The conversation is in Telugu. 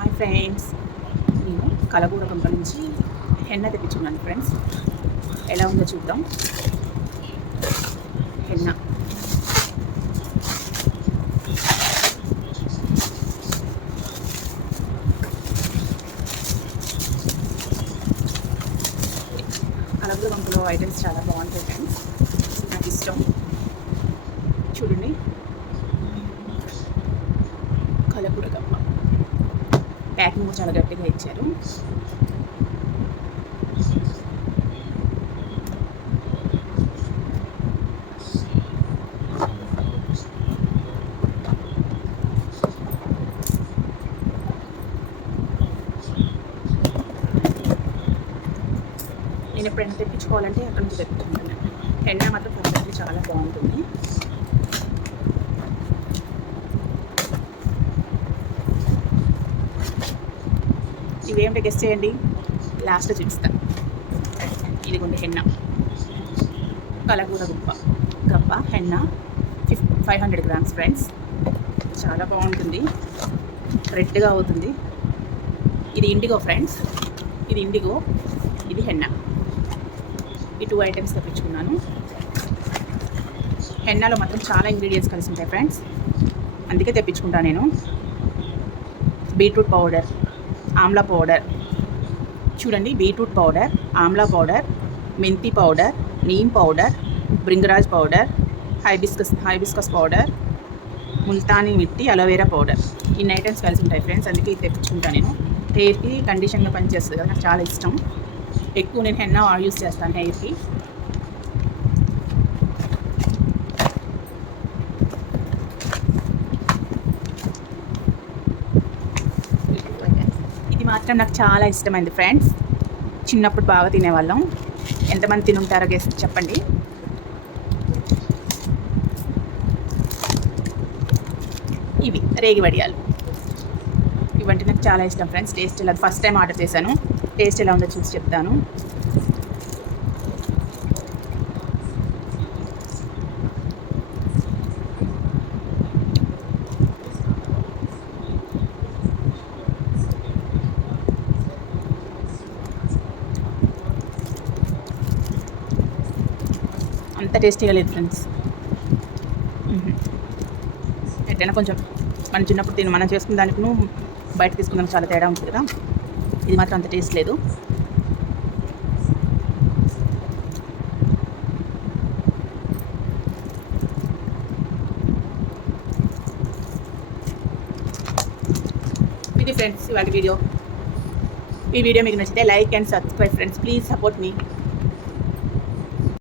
హాయ్ ఫ్రెండ్స్ నేను కలగూడ కంప నుంచి హెన్న తెప్పించుకున్నాను ఫ్రెండ్స్ ఎలా ఉందో చూద్దాం. హెన్న. కలగూడ కంపలో ఐటమ్స్ చాలా బాగుంటాయి ఫ్రెండ్స్ నాకు ఇష్టం చూడండి కలగూడ కంప ప్యాకింగ్ చాలా గట్టిగా ఇచ్చారు. నేను ఎప్పుడైనా తెప్పించుకోవాలంటే అక్కడ నుంచి తెప్పించుకుంటాను. ఎండ మాత్రం పర్ఫెక్ట్లీ చాలా బాగుంటుంది. ఇవేమిటి గెస్ట్ చేయండి? లాస్ట్ చూపిస్తాను ఇదిగోండి హెన్న. కలగూర గుప్ప. గప్ప హెన్న ఫిఫ్ ఫైవ్ హండ్రెడ్ గ్రామ్స్ ఫ్రెండ్స్ చాలా బాగుంటుంది. రెడ్గా అవుతుంది. ఇది ఇండిగో ఫ్రెండ్స్ ఇది ఇండిగో ఇది హెన్న. ఈ టూ ఐటమ్స్ తెప్పించుకున్నాను. హెన్నాలో మాత్రం చాలా ఇంగ్రీడియంట్స్ కలిసి ఉంటాయి ఫ్రెండ్స్ అందుకే తెప్పించుకుంటాను నేను. Beetroot powder amla powder. చూడండి బీట్రూట్ పౌడర్ ఆమ్లా పౌడర్ మెంతి powder neem powder bhringraj powder hibiscus hibiscus powder Multani mitti aloe vera powder. ఇన్ని ఐటమ్స్ కలిసి ఉంటాయి ఫ్రెండ్స్ అందుకే ఇది తెప్పించుకుంటాను నేను. హెయిర్కి కండిషన్గా పనిచేస్తుంది కదా నాకు చాలా ఇష్టం. ఎక్కువ నేను హెన్నా యూస్ చేస్తాను హెయిర్కి ఇది మాత్రం నాకు చాలా ఇష్టమైంది ఫ్రెండ్స్ చిన్నప్పుడు బాగా తినేవాళ్ళం. ఎంతమంది తినుంటారో గెస్ట్ చెప్పండి. ఇవి రేగి వడియాలు. ఇవంటే నాకు చాలా ఇష్టం ఫ్రెండ్స్ టేస్ట్ ఎలా ఫస్ట్ టైం ఆర్డర్ చేశాను. టేస్ట్ ఎలా ఉందో చూసి చెప్తాను. అంత టేస్టీగా లేదు ఫ్రెండ్స్ ఎట్లయినా కొంచెం మనం చిన్నప్పుడు తిని మనం చేసుకున్న దానికి బయట తీసుకుందాం చాలా తేడా ఉంటుంది కదా. ఇది మాత్రం అంత టేస్ట్ లేదు. ఇది ఫ్రెండ్స్ ఇవాళ వీడియో ఈ వీడియో మీకు నచ్చితే like and subscribe friends please support me